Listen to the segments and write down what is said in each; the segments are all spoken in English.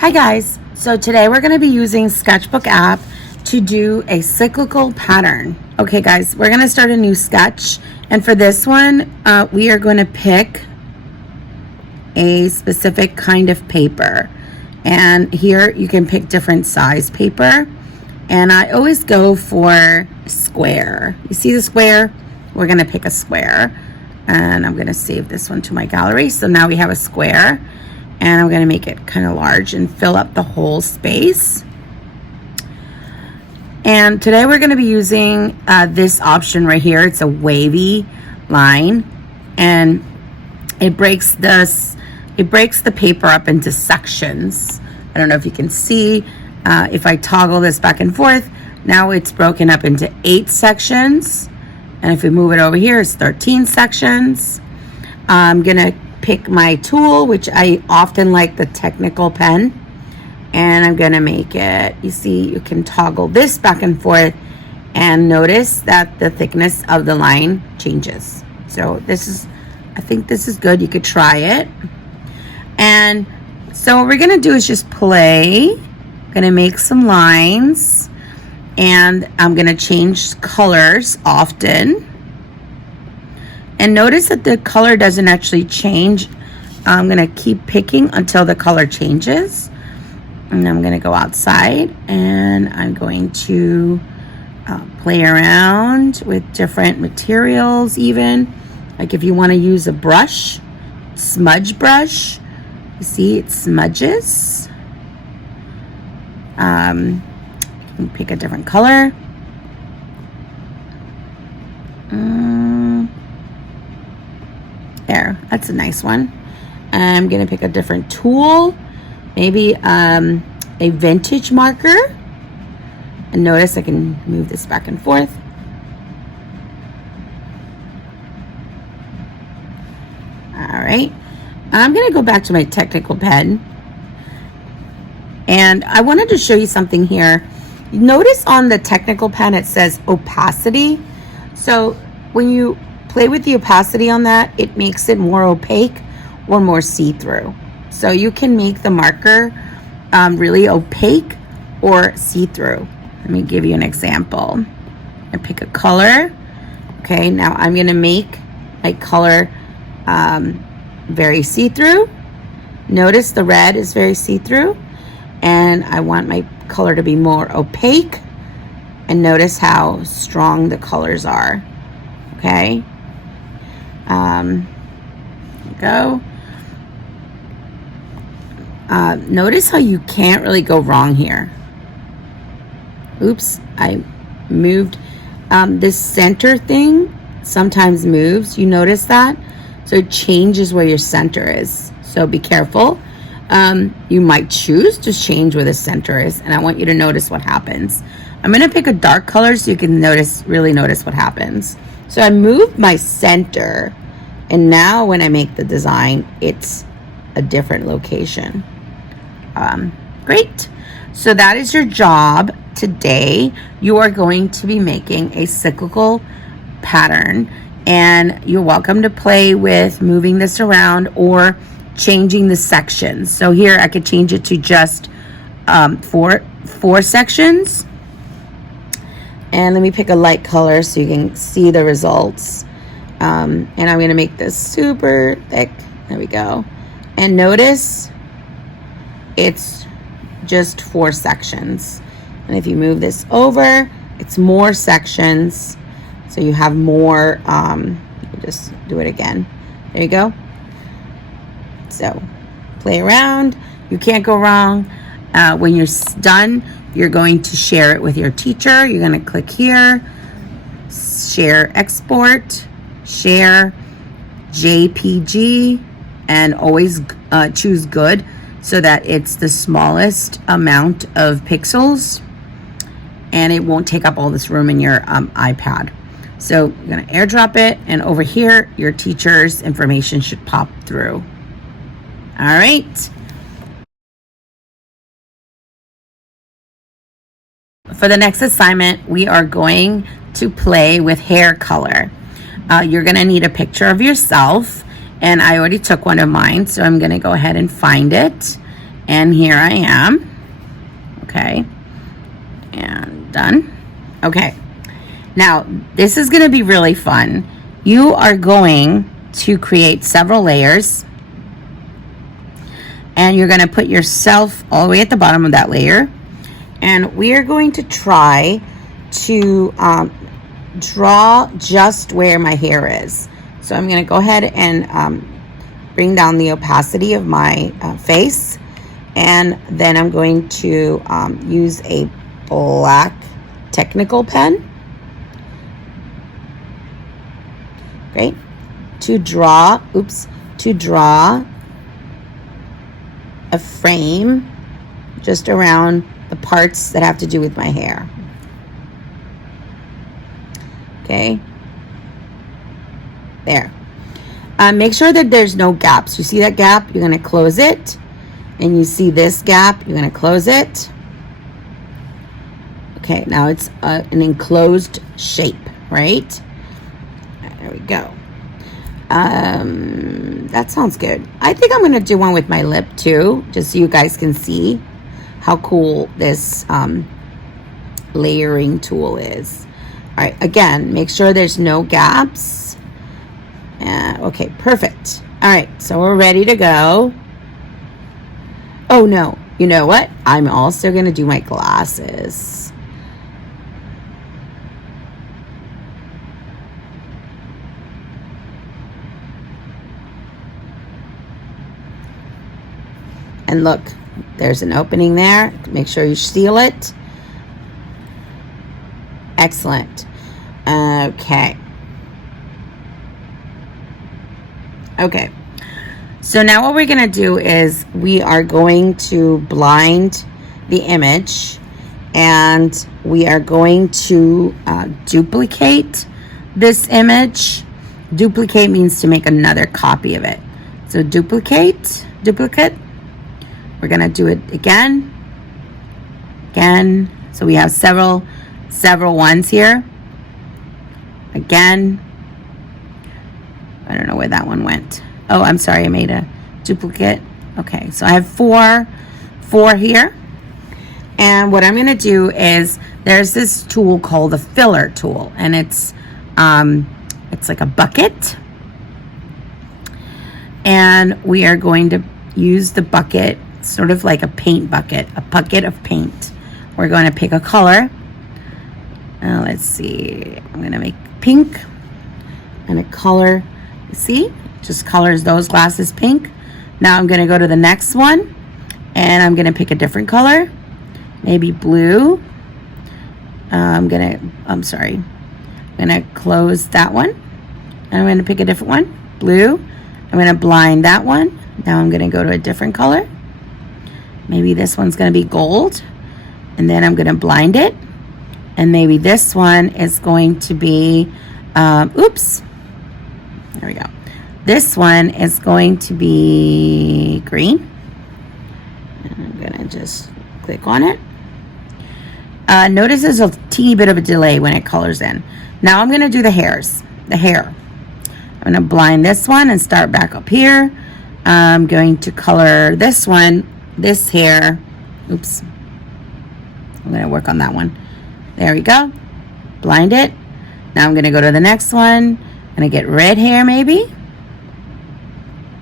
Hi guys, so today we're going to be using Sketchbook app to do a cyclical pattern. Okay guys, we're going to start a new sketch, and for this one we are going to pick a specific kind of paper, and here you can pick different size paper, and I always go for square. You see the square? We're going to pick a square, and I'm going to save this one to my gallery. So now we have a square, and I'm going to make it kind of large and fill up the whole space. And today we're going to be using this option right here. It's a wavy line, and it breaks the paper up into sections. I don't know if you can see. If I toggle this back and forth, now it's broken up into 8 sections. And if we move it over here, it's 13 sections. I'm going to pick my tool, which I often like the technical pen, and I'm going to make it, you see, you can toggle this back and forth and notice that the thickness of the line changes. So I think this is good. You could try it. And so what we're going to do is just play. I'm going to make some lines, and I'm going to change colors often. And notice that the color doesn't actually change. I'm gonna keep picking until the color changes. And I'm gonna go outside, and I'm going to play around with different materials even. Like if you wanna use a brush, smudge brush, you see it smudges. You can pick a different color. There, that's a nice one. I'm gonna pick a different tool, maybe a vintage marker. And notice I can move this back and forth. All right, I'm gonna go back to my technical pen. And I wanted to show you something here. Notice on the technical pen it says opacity. So when you play with the opacity on that, it makes it more opaque or more see-through. So you can make the marker really opaque or see-through. Let me give you an example. I pick a color. Okay, now I'm gonna make my color very see-through. Notice the red is very see-through, and I want my color to be more opaque, and notice how strong the colors are. Okay, go. Notice how you can't really go wrong here. Oops, I moved. This center thing sometimes moves. You notice that? So it changes where your center is. So be careful. You might choose to change where the center is, and I want you to notice what happens. I'm going to pick a dark color so you can really notice what happens. So I moved my center, and now when I make the design, it's a different location. Great. So that is your job today. You are going to be making a cyclical pattern, and you're welcome to play with moving this around or changing the sections. So here I could change it to just four sections. And let me pick a light color so you can see the results. And I'm going to make this super thick. There we go. And notice it's just 4 sections. And if you move this over, it's more sections. So you have more, just do it again. There you go. So play around. You can't go wrong. When you're done, you're going to share it with your teacher. You're going to click here, share export, share JPG, and always choose good so that it's the smallest amount of pixels and it won't take up all this room in your iPad. So you're going to airdrop it, and over here your teacher's information should pop through. All right. For the next assignment, we are going to play with hair color. You're going to need a picture of yourself, and I already took one of mine, so I'm going to go ahead and find it. And here I am. Okay. And done. Okay. Now, this is going to be really fun. You are going to create several layers. And you're going to put yourself all the way at the bottom of that layer. And we are going to try to draw just where my hair is. So I'm going to go ahead and bring down the opacity of my face. And then I'm going to use a black technical pen. Great. To draw a frame just around the parts that have to do with my hair. Okay. There. Make sure that there's no gaps. You see that gap? You're going to close it. And you see this gap? You're going to close it. Okay, now it's an enclosed shape, right? There we go. That sounds good. I think I'm going to do one with my lip too, just so you guys can see how cool this layering tool is. All right, again, make sure there's no gaps. Okay, perfect. All right, so we're ready to go. Oh no, you know what? I'm also going to do my glasses. And look, there's an opening there. Make sure you seal it. Excellent. Okay. Okay. So now what we're going to do is we are going to blind the image, and we are going to duplicate this image. Duplicate means to make another copy of it. So duplicate. We're going to do it again. So we have several ones here. Again. I don't know where that one went. Oh, I'm sorry, I made a duplicate. Okay, so I have four here. And what I'm going to do is there's this tool called the filler tool, and it's like a bucket. And we are going to use the bucket sort of like a paint bucket, a bucket of paint. We're going to pick a color. Let's see. I'm going to make pink and a color. See? Just colors those glasses pink. Now I'm going to go to the next one, and I'm going to pick a different color, maybe blue. I'm going to close that one, and I'm going to pick a different one, blue. I'm going to blind that one. Now I'm going to go to a different color. Maybe this one's going to be gold, and then I'm going to blind it. And maybe this one is going to be, oops, there we go. This one is going to be green. And I'm going to just click on it. Notice there's a teeny bit of a delay when it colors in. Now I'm going to do the hair. I'm going to blind this one and start back up here. I'm going to color this one, this hair. Oops. I'm going to work on that one. There we go. Blind it. Now I'm going to go to the next one. I'm going to get red hair maybe.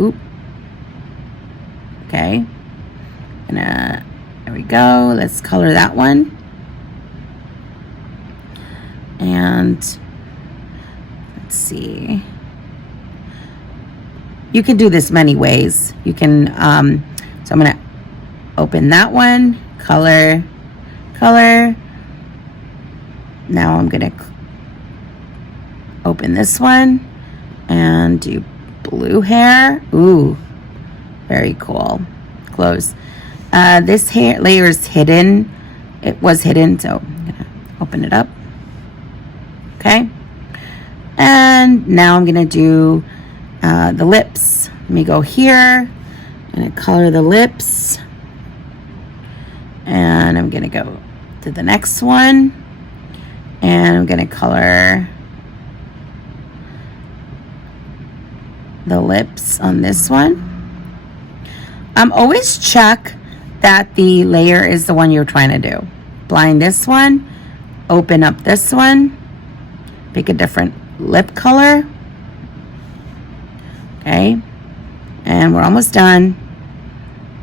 Oop. Okay. There we go. Let's color that one. And let's see. You can do this many ways. You can, so I'm going to open that one, color. Now I'm going to open this one and do blue hair. Ooh, very cool. Close. This hair layer is hidden. It was hidden, so I'm going to open it up. Okay. And now I'm going to do the lips. Let me go here. I'm going to color the lips. And I'm going to go to the next one. And I'm going to color the lips on this one. Always check that the layer is the one you're trying to do. Blind this one, open up this one, pick a different lip color. Okay, and we're almost done.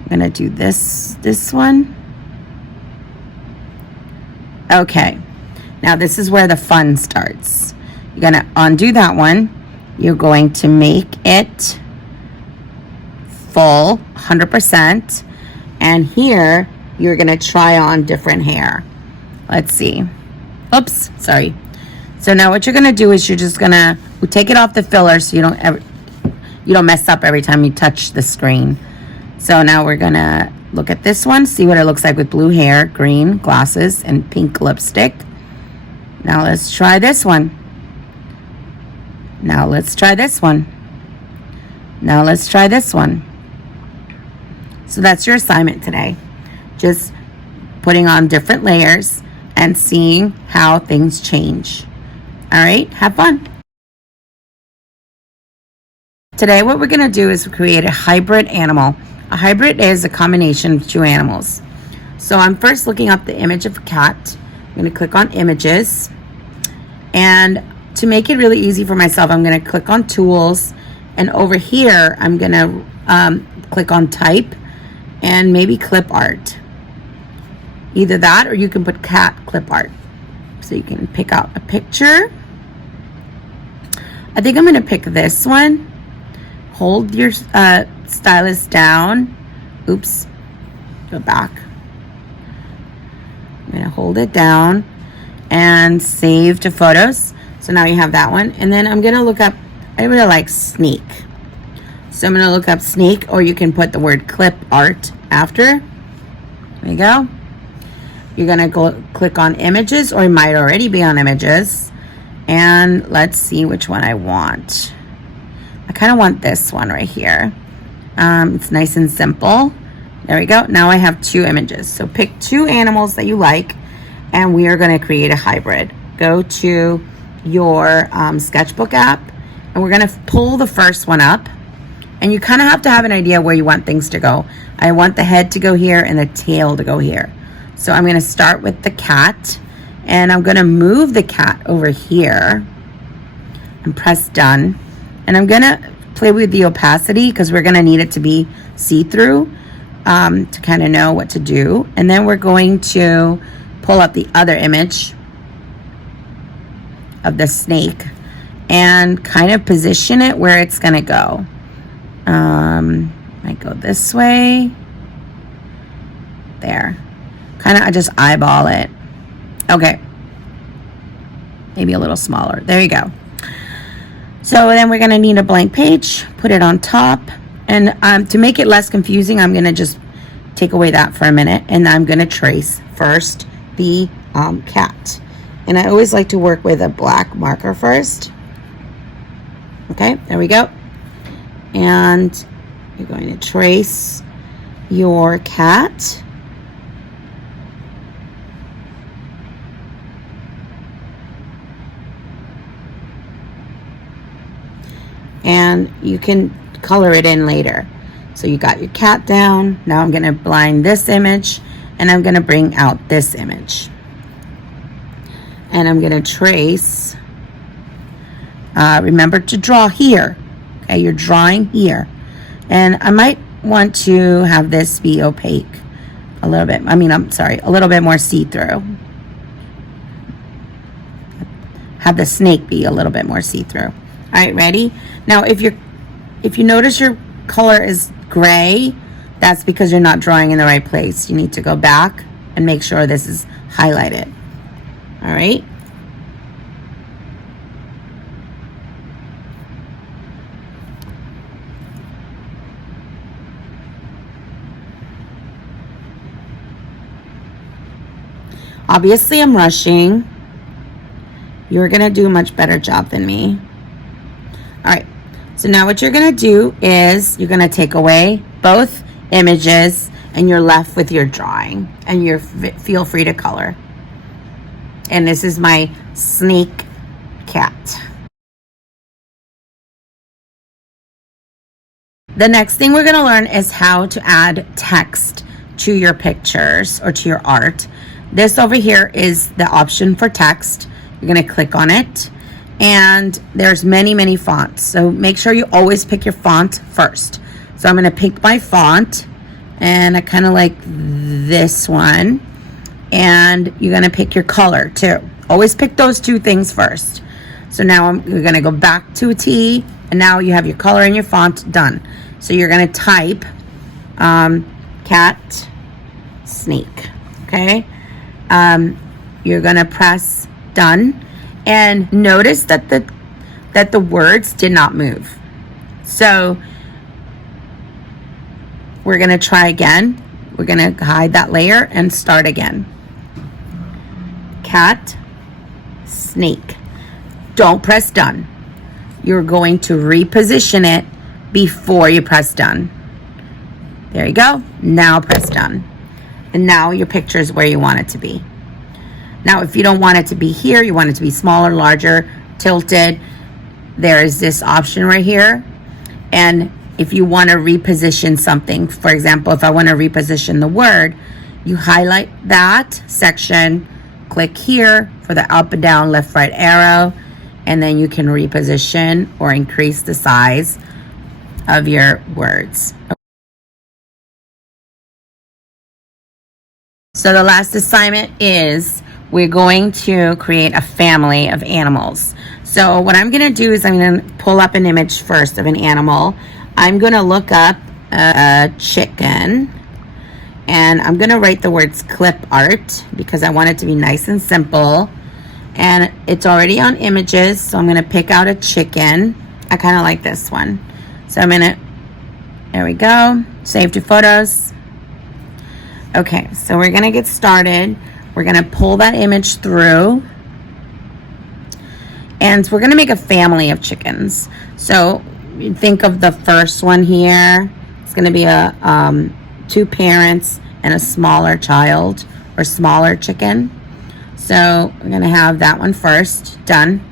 I'm gonna do this one. Okay, now this is where the fun starts. You're gonna undo that one. You're going to make it full 100%, and here you're gonna try on different hair. Let's see. Oops, sorry. So now what you're gonna do is you're just gonna take it off the filler so you don't mess up every time you touch the screen. So now we're gonna look at this one, see what it looks like with blue hair, green glasses, and pink lipstick. Now let's try this one. Now let's try this one. Now let's try this one. So that's your assignment today. Just putting on different layers and seeing how things change. All right, have fun. Today what we're gonna do is create a hybrid animal. A hybrid is a combination of two animals. So I'm first looking up the image of a cat. I'm gonna click on images. And to make it really easy for myself, I'm gonna click on tools. And over here, I'm gonna click on type and maybe clip art. Either that or you can put cat clip art. So you can pick out a picture. I think I'm gonna pick this one. Hold your stylus down. Oops, go back. I'm gonna hold it down and save to photos. So now you have that one. And then I'm gonna look up, I really like sneak. So I'm gonna look up sneak, or you can put the word clip art after. There you go. You're gonna go click on images, or it might already be on images. And let's see which one I want. I kind of want this one right here. It's nice and simple. There we go. Now I have two images. So pick two animals that you like, and we are going to create a hybrid. Go to your Sketchbook app, and we're going to pull the first one up. And you kind of have to have an idea where you want things to go. I want the head to go here and the tail to go here. So I'm going to start with the cat, and I'm going to move the cat over here and press done. And I'm gonna play with the opacity because we're gonna need it to be see-through to kind of know what to do. And then we're going to pull up the other image of the snake and kind of position it where it's gonna go. Might go this way. There. Kind of just eyeball it. Okay. Maybe a little smaller. There you go. So then we're gonna need a blank page, put it on top. And to make it less confusing, I'm gonna just take away that for a minute, and I'm gonna trace first the cat. And I always like to work with a black marker first. Okay, there we go. And you're going to trace your cat. And you can color it in later. So you got your cat down. Now I'm gonna blind this image, and I'm gonna bring out this image. And I'm gonna trace, remember to draw here. Okay, you're drawing here. And I might want to have this be opaque a little bit. A little bit more see-through. Have the snake be a little bit more see-through. All right, ready? Now, if you notice your color is gray, that's because you're not drawing in the right place. You need to go back and make sure this is highlighted. All right? Obviously, I'm rushing. You're gonna do a much better job than me. All right, so now what you're gonna do is you're gonna take away both images, and you're left with your drawing, and you feel free to color. And this is my snake cat. The next thing we're gonna learn is how to add text to your pictures or to your art. This over here is the option for text. You're going to click on it, and there's many fonts. So make sure you always pick your font first. So I'm going to pick my font, and I kind of like this one. And you're going to pick your color too. Always pick those two things first. So now we're going to go back to a T, and now you have your color and your font done. So you're going to type cat snake. Okay. You're going to press done, and notice that the words did not move. So we're going to try again. We're going to hide that layer and start again. Cat snake. Don't press done. You're going to reposition it before you press done. There you go. Now press done. And now your picture is where you want it to be. Now, if you don't want it to be here, you want it to be smaller, larger, tilted, there is this option right here. And if you want to reposition something, for example, if I want to reposition the word, you highlight that section, click here for the up and down, left, right arrow, and then you can reposition or increase the size of your words. So the last assignment is we're going to create a family of animals. So what I'm going to do is I'm going to pull up an image first of an animal. I'm going to look up a chicken, and I'm going to write the words clip art because I want it to be nice and simple. And it's already on images, so I'm going to pick out a chicken. I kind of like this one. So I'm going to, there we go, save to photos. Okay, so we're going to get started. We're going to pull that image through, and we're going to make a family of chickens. So think of the first one here. It's going to be a two parents and a smaller child or smaller chicken. So we're going to have that one first done.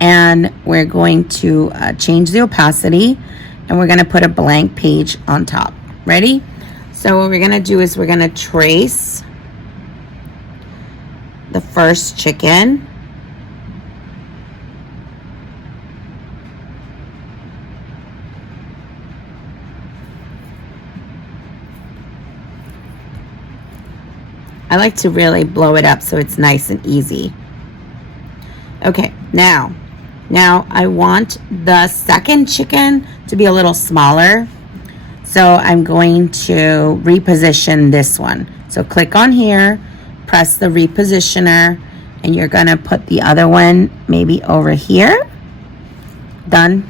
And we're going to change the opacity, and we're going to put a blank page on top. Ready? So what we're going to do is we're going to trace the first chicken. I like to really blow it up so it's nice and easy. Okay, now I want the second chicken to be a little smaller. So I'm going to reposition this one. So click on here, press the repositioner, and you're going to put the other one maybe over here. Done.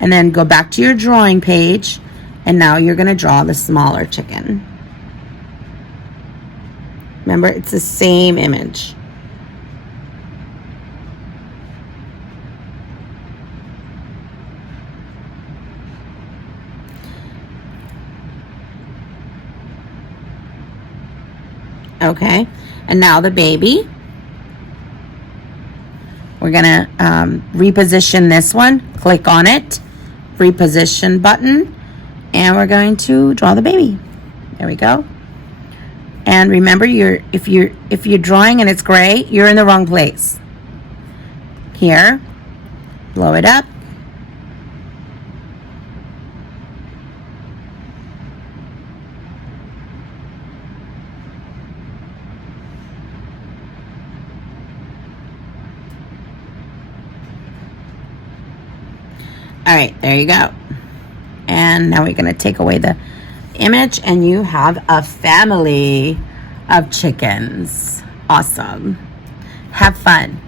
And then go back to your drawing page, and now you're going to draw the smaller chicken. Remember, it's the same image. Okay, and now the baby. We're gonna reposition this one. Click on it, reposition button, and we're going to draw the baby. There we go. And remember, if you're drawing and it's gray, you're in the wrong place. Here, blow it up. All right, there you go. And now we're going to take away the image, and you have a family of chickens. Awesome. Have fun.